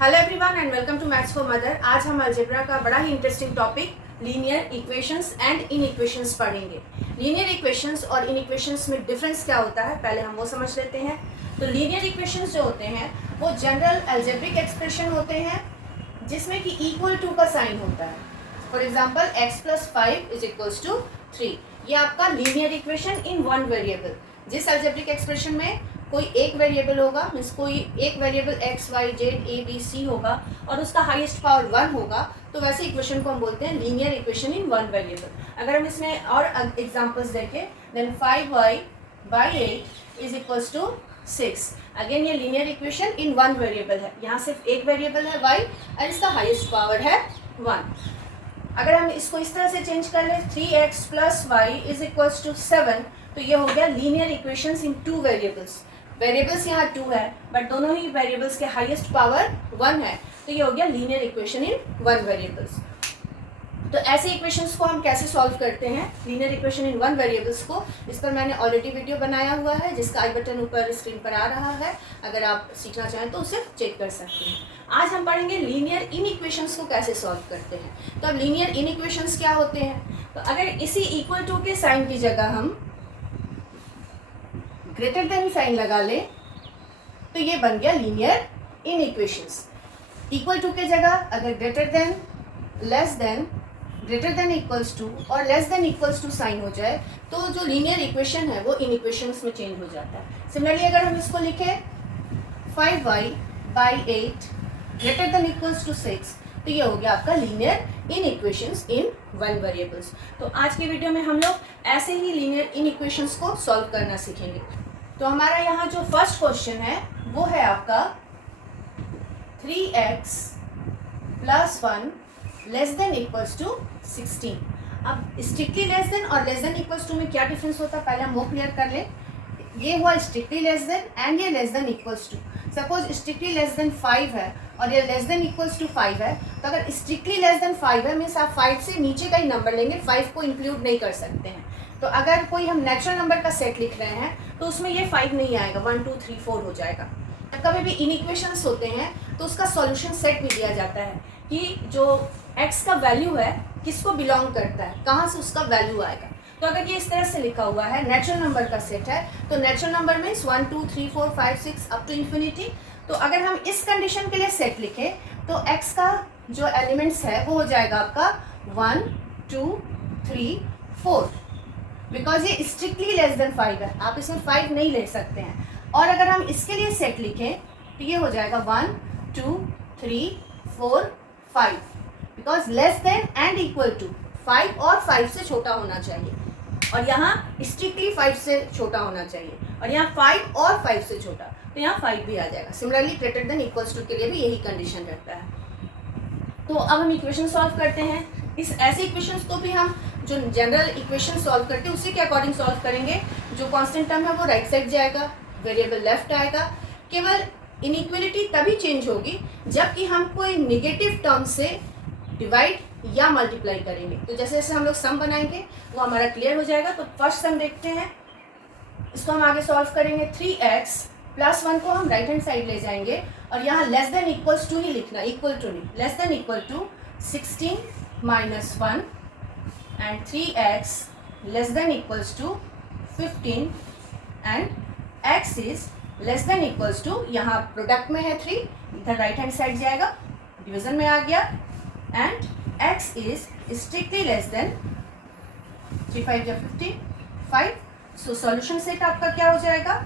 Hello everyone and welcome to maths for mother. आज हम algebra का बड़ा ही interesting topic linear equations and inequations पढ़ेंगे। लीनियर इक्वेशंस और इनइक्वेशंस में डिफरेंस क्या होता है पहले हम वो समझ लेते हैं। तो लीनियर इक्वेशंस जो होते हैं वो जनरल अलजेब्रिक एक्सप्रेशन होते हैं जिसमें कि इक्वल टू का साइन होता है। फॉर एग्जाम्पल x + 5 = 3, ये आपका linear equation in one variable. जिस अलजेब्रिक एक्सप्रेशन में कोई एक वेरिएबल होगा, मीन्स कोई एक variable x, y, z, a, b, c होगा और उसका हाईएस्ट पावर 1 होगा, तो वैसे इक्वेशन को हम बोलते हैं linear equation in one variable. अगर हम इसमें और एग्जांपल्स देखें, देन 5y/8 = 6। अगेन ये linear equation in one variable है, यहाँ सिर्फ एक वेरिएबल है y और इसका हाईएस्ट पावर है 1। अगर हम इसको इस तरह से चेंज कर लें 3x + y = 7, तो ये हो गया लीनियर इक्वेशंस इन टू वेरिएबल्स। वेरिएबल्स यहाँ 2 है बट दोनों ही वेरिएबल्स के हाईएस्ट पावर 1 है, तो ये हो गया linear equation in one variables. तो ऐसे इक्वेशंस को हम कैसे सॉल्व करते हैं, linear equation in one variables को, इस पर मैंने ऑलरेडी वीडियो बनाया हुआ है जिसका आई बटन ऊपर स्क्रीन पर आ रहा है। अगर आप सीखना चाहें तो उसे चेक कर सकते हैं। आज हम पढ़ेंगे लीनियर इन इक्वेशंस को कैसे सॉल्व करते हैं। तो अब लीनियर इन इक्वेशंस क्या होते हैं, तो अगर इसी इक्वल टू के साइन की जगह हम ग्रेटर देन साइन लगा ले तो ये बन गया linear inequations. Equal to के जगह अगर greater than, less than, greater than equals to और less than equals to sign हो जाए तो जो लीनियर इक्वेशन है वो इन इक्वेशंस में चेंज हो जाता है। सिमिलरली अगर हम इसको लिखें 5y/8 greater than equals to 6, तो ये हो गया आपका linear in equations in one variables. तो आज के वीडियो में हम लोग ऐसे ही लीनियर इन इक्वेशंस को सॉल्व करना सीखेंगे। तो हमारा यहाँ जो फर्स्ट क्वेश्चन है वो है आपका 3x + 1 < 16। अब स्ट्रिक्टली लेस देन और लेस देन इक्वल्स टू में क्या डिफरेंस होता है पहले हम वो क्लियर कर लें। ये हुआ स्ट्रिक्टली लेस देन एंड ये less than equals to. Suppose strictly less than 5 है और ये लेस देन इक्वल्स टू 5 है, तो अगर स्ट्रिक्टली लेस देन 5 है मीन्स आप 5 से नीचे का ही नंबर लेंगे, 5 को इंक्लूड नहीं कर सकते हैं। तो अगर कोई हम नेचुरल नंबर का सेट लिख रहे हैं तो उसमें ये 5 नहीं आएगा, 1 2 3 4 हो जाएगा। कभी भी इन इक्वेशंस होते हैं तो उसका सॉल्यूशन सेट भी दिया जाता है कि जो x का वैल्यू है किसको बिलोंग करता है, कहाँ से उसका वैल्यू आएगा। तो अगर ये इस तरह से लिखा हुआ है नेचुरल नंबर का सेट है, तो natural number means 1 2 3 4 5 6 up to infinity. तो अगर हम इस कंडीशन के लिए सेट लिखें तो x का जो एलिमेंट्स है वो हो जाएगा आपका 1 2 3 4, बिकॉज ये स्ट्रिक्टली लेस देन 5 है, आप इसमें 5 नहीं ले सकते हैं। और अगर हम इसके लिए सेट लिखें तो ये हो जाएगा 1 2 3 4 5, because less than and equal to 5 और 5 से छोटा होना चाहिए, और यहाँ स्ट्रिक्टली 5 से छोटा होना चाहिए, और यहाँ 5 और 5 से छोटा, तो यहाँ 5 भी आ जाएगा। Similarly greater than equals to के लिए भी यही कंडीशन रहता है। तो अब हम इक्वेशन सॉल्व करते हैं। इस ऐसे इक्वेशंस को भी हम जो जनरल इक्वेशन सॉल्व करते हैं उसी के अकॉर्डिंग सॉल्व करेंगे। जो कांस्टेंट टर्म है वो राइट साइड जाएगा, वेरिएबल लेफ्ट आएगा। केवल इनइक्वलिटी तभी चेंज होगी जबकि हम कोई नेगेटिव टर्म से डिवाइड या मल्टीप्लाई करेंगे। तो जैसे जैसे हम लोग सम बनाएंगे वो हमारा क्लियर हो जाएगा। तो फर्स्ट सम देखते हैं, इसको हम आगे सॉल्व करेंगे। 3x + 1 को हम राइट हैंड साइड ले जाएंगे और यहाँ लेस देन इक्वल्स टू ही लिखना, इक्वल टू नहीं, less than equal to 16 - 1 and 3x less than equals to 15 and x is less than equals to, यहाँ प्रोडक्ट में है 3, इधर राइट हैंड साइड जाएगा, डिवीजन में आ गया, and x is strictly less than 3 5 या 15 5। सो सॉल्यूशन सेट आपका क्या हो जाएगा,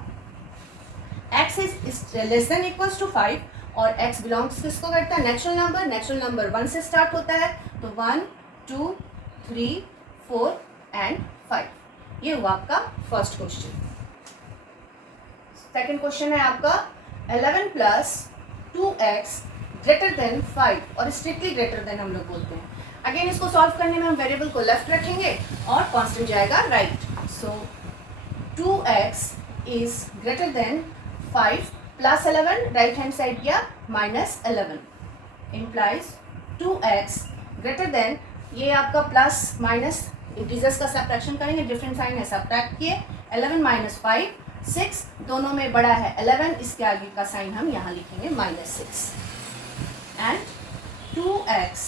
x is less than equals to 5 और x बिलोंग्स किसको करता है, नेचुरल नंबर। नेचुरल नंबर 1 से स्टार्ट होता है, तो 1 2 3 4 एंड 5। ये हुआ आपका फर्स्ट क्वेश्चन। सेकेंड क्वेश्चन है आपका 11 + 2x > 5 और स्ट्रिक्टली ग्रेटर देन हम लोग बोलते हैं। अगेन इसको सॉल्व करने में हम वेरिएबल को लेफ्ट रखेंगे और कांस्टेंट जाएगा right. So 2x is greater then 5 + 11, right hand side गया -11, इम्प्लाइज 2x ग्रेटर देन, ये आपका प्लस माइनस इंटीजर्स का सब्ट्रैक्शन करेंगे, डिफरेंट साइन है, सब्ट्रैक्ट किए, 11 - 5 6, दोनों में बड़ा है 11, इसके आगे का साइन हम यहाँ लिखेंगे -6। and 2x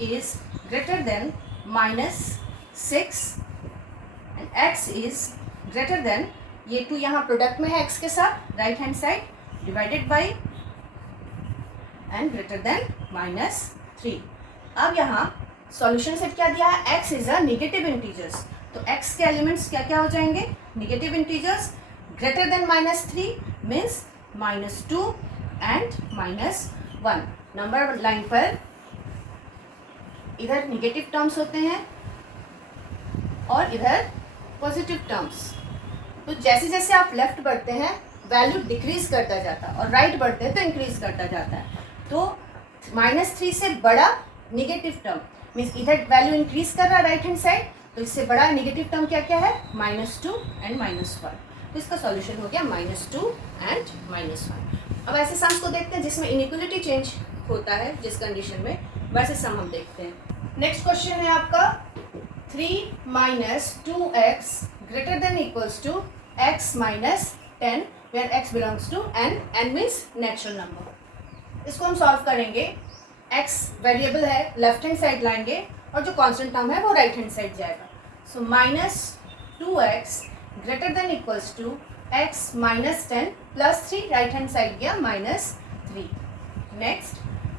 is greater than minus 6 and x is greater than, ये 2 यहाँ प्रोडक्ट में है x के साथ, right hand side, divided by and greater than minus 3। अब यहाँ सॉल्यूशन सेट क्या दिया है, x is a negative integers, तो x के एलिमेंट्स क्या क्या हो जाएंगे, negative integers, greater than minus 3 means minus 2 and minus 1। Number line पर इधर नेगेटिव टर्म्स होते हैं और इधर पॉजिटिव टर्म्स, तो जैसे जैसे आप लेफ्ट बढ़ते हैं वैल्यू डिक्रीज करता जाता है और राइट बढ़ते हैं तो इंक्रीज करता जाता है। तो -3 से बड़ा नेगेटिव टर्म मीन्स इधर वैल्यू इंक्रीज कर रहा है राइट हैंड साइड, तो इससे बड़ा नेगेटिव टर्म क्या क्या है, -2 एंड -1। तो इसका सॉल्यूशन हो गया -2 एंड -1। अब ऐसे सम्स को देखते हैं जिसमें इनइक्वलिटी चेंज होता है, जिस कंडीशन में, वैसे सम हम देखते हैं। नेक्स्ट क्वेश्चन है आपका 3 minus 2x greater than equals to x minus 10 where x belongs to n means natural number। इसको हम सॉल्व करेंगे, x वेरिएबल है, लेफ्ट हैंड साइड लाएंगे और जो कांस्टेंट टर्म है वो राइट हैंड साइड जाएगा। सो -2x greater than equals to x minus 10 plus 3 right hand side गया -3। नेक्स्ट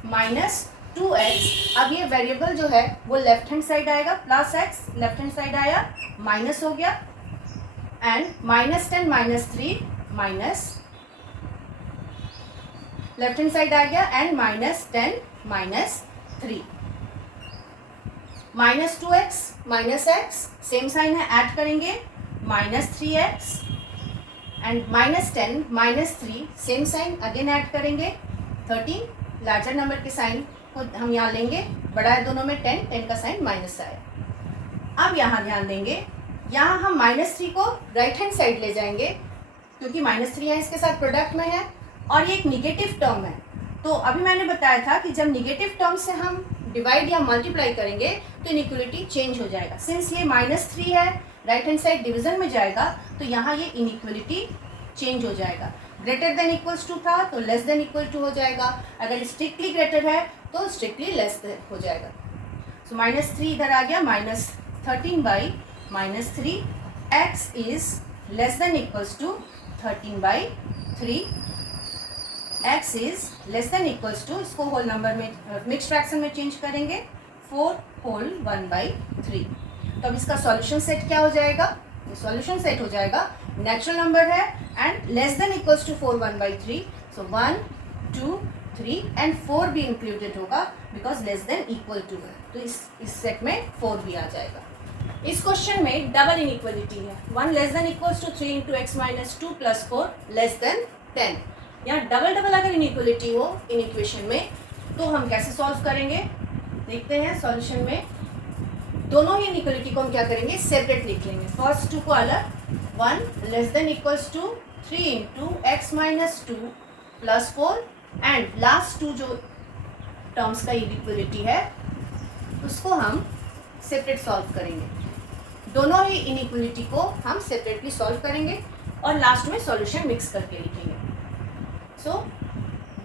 -2x, अब ये वेरिएबल जो है वो लेफ्ट हैंड साइड आएगा, plus x left hand side आया, माइनस हो गया, and -10 -3 minus left hand side आ गया and -10 -3 -2x -x same sign है, ऐड करेंगे -3x and -10 -3 same sign again add करेंगे 13, लार्जर नंबर के साइन को हम यहाँ लेंगे, बड़ा है दोनों में 10 का साइन माइनस आया। अब यहाँ ध्यान देंगे, यहाँ हम -3 को राइट हैंड साइड ले जाएंगे क्योंकि -3 है इसके साथ प्रोडक्ट में है और ये एक निगेटिव टर्म है। तो अभी मैंने बताया था कि जब निगेटिव टर्म से हम डिवाइड या मल्टीप्लाई करेंगे तो इनइक्वलिटी चेंज हो जाएगा। सिंस ये -3 है, राइट हैंड साइड डिवीजन में जाएगा तो यहाँ ये इनइक्वलिटी चेंज हो जाएगा। ग्रेटर देन इक्वल्स टू था तो लेस देन इक्वल टू हो जाएगा, अगर स्ट्रिक्टली ग्रेटर है तो स्ट्रिक्टली लेस हो जाएगा। सो -3 इधर आ गया, -13 by -3, x is less than equals to 13/3, x is less than equals to, इसको होल नंबर में मिक्स फ्रैक्शन में चेंज करेंगे, 4 होल 1/3। तो अब इसका सॉल्यूशन सेट क्या हो जाएगा, सॉल्यूशन सेट हो जाएगा, नेचुरल नंबर है and less than equals to 4 1/3, so 1 2 3 and 4 भी इंक्लूडेड होगा because less than equal to है, तो इस सेट में 4 भी आ जाएगा। इस क्वेश्चन में डबल इनइक्वलिटी है, 1 less than equals to 3 × x - 2 + 4 less than 10। यहाँ डबल अगर इनइक्वलिटी हो इन इक्वेशन में तो हम कैसे सॉल्व करेंगे, देखते हैं। सॉल्यूशन में दोनों ही इनइक्वलिटी को हम क्या करेंगे, सेपरेट लिख लेंगे। फर्स्ट 2 को अलग, 1 less than equals to 3 × x - 2 + 4 and last 2 जो टर्म्स का इनइक्वलिटी है उसको हम सेपरेट सॉल्व करेंगे। दोनों ही इनइक्वलिटी को हम सेपरेटली सॉल्व करेंगे और लास्ट में सॉल्यूशन मिक्स करके लिखेंगे। So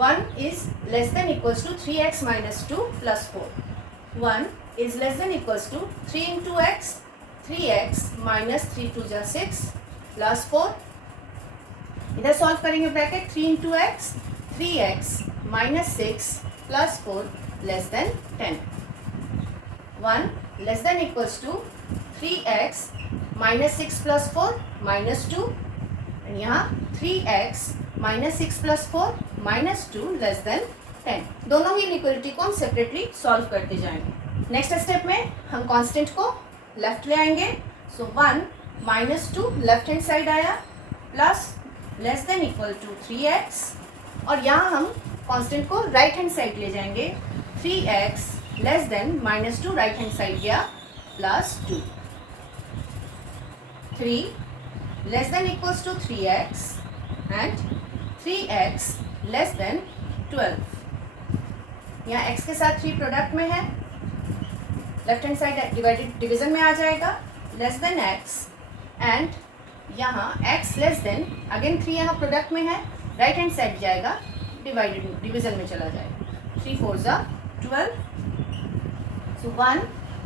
1 is less than equals to 3x - 2 + 4, 1 is less than equals to 3 × x, 3x -3 2 = 6 + 4, इधर सॉल्व करेंगे bracket 3 × x, 3x -6 + 4 less than 10, 1 less than equals to 3x -6 + 4 -2 and यहाँ 3x -6 + 4 -2 less than 10। दोनों ही inequality को हम separately solve करते जाएंगे। Next step में हम कांस्टेंट को लेफ्ट ले आएंगे, सो 1 -2 लेफ्ट हैंड साइड आया plus less than equal to 3x और यहाँ हम कांस्टेंट को राइट हैंड साइड ले जाएंगे, 3x less than -2 right hand side गया +2, 3 less than equals to 3x and 3x less than 12। यहाँ x के साथ 3 प्रोडक्ट में है, लेफ्ट हैंड साइड डिवीजन में आ जाएगा, लेस देन x एंड यहाँ x लेस देन अगेन 3 यहाँ प्रोडक्ट में है, राइट हैंड साइड जाएगा डिविजन में चला जाएगा, 3 4 ज़ा 12. So 1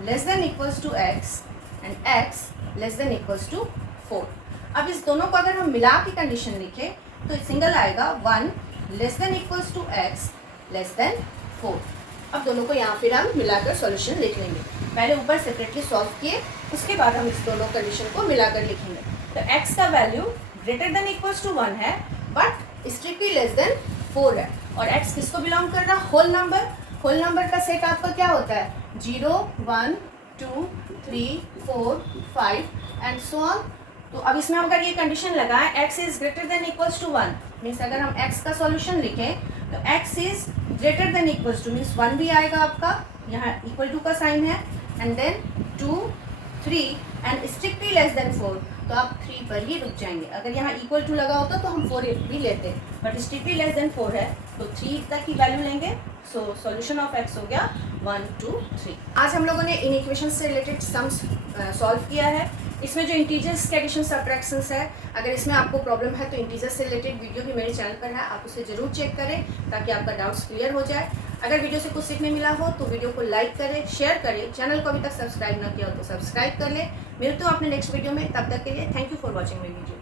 less than equals to x and x less than equals to 4. अब इस दोनों को अगर हम मिला के कंडीशन लिखें तो सिंगल आएगा 1 less than equals to x less than 4. अब दोनों को यहाँ फिर हम मिलाकर सॉल्यूशन लिख लेंगे. पहले ऊपर सेपरेटली सॉल्व किए, उसके बाद हम इस दोनों कंडीशन को मिलाकर लिखेंगे. तो x का value greater than equals to 1 है बट स्ट्रिक्टली लेस देन 4 है. और x किसको बिलोंग कर रहा है? Whole number. होल नंबर का सेट आपका क्या होता है? 0 1 2 3 4 5 एंड सो ऑन. तो अब इसमें अगर ये कंडीशन लगाए x is greater than equals to 1 means अगर हम x का सॉल्यूशन लिखें तो x is greater than equals to means 1 भी आएगा आपका, यहाँ इक्वल टू का साइन है, and then 2 3 and strictly less than 4. तो आप 3 पर ही रुक जाएंगे. अगर यहाँ इक्वल टू लगा होता तो हम 4 भी लेते, बट स्ट्रिक्टली लेस देन 4 है तो 3 तक की वैल्यू लेंगे. सो सॉल्यूशन ऑफ x हो गया 1 2 3. आज हम लोगों ने इन इक्वेशन से रिलेटेड सम्स सॉल्व किया है. इसमें जो इंटीजर्स के एडिशन सब्ट्रैक्शंस है, अगर इसमें आपको प्रॉब्लम है तो इंटीजर्स से रिलेटेड वीडियो भी मेरे चैनल पर है, आप उसे ज़रूर चेक करें ताकि आपका डाउट्स क्लियर हो जाए. अगर वीडियो से कुछ सीखने मिला हो तो वीडियो को लाइक करें, शेयर करें. चैनल को अभी तक सब्सक्राइब ना किया हो तो सब्सक्राइब कर लें. मिलते हो अपने नेक्स्ट वीडियो में. तब तक के लिए thank you for watching my video.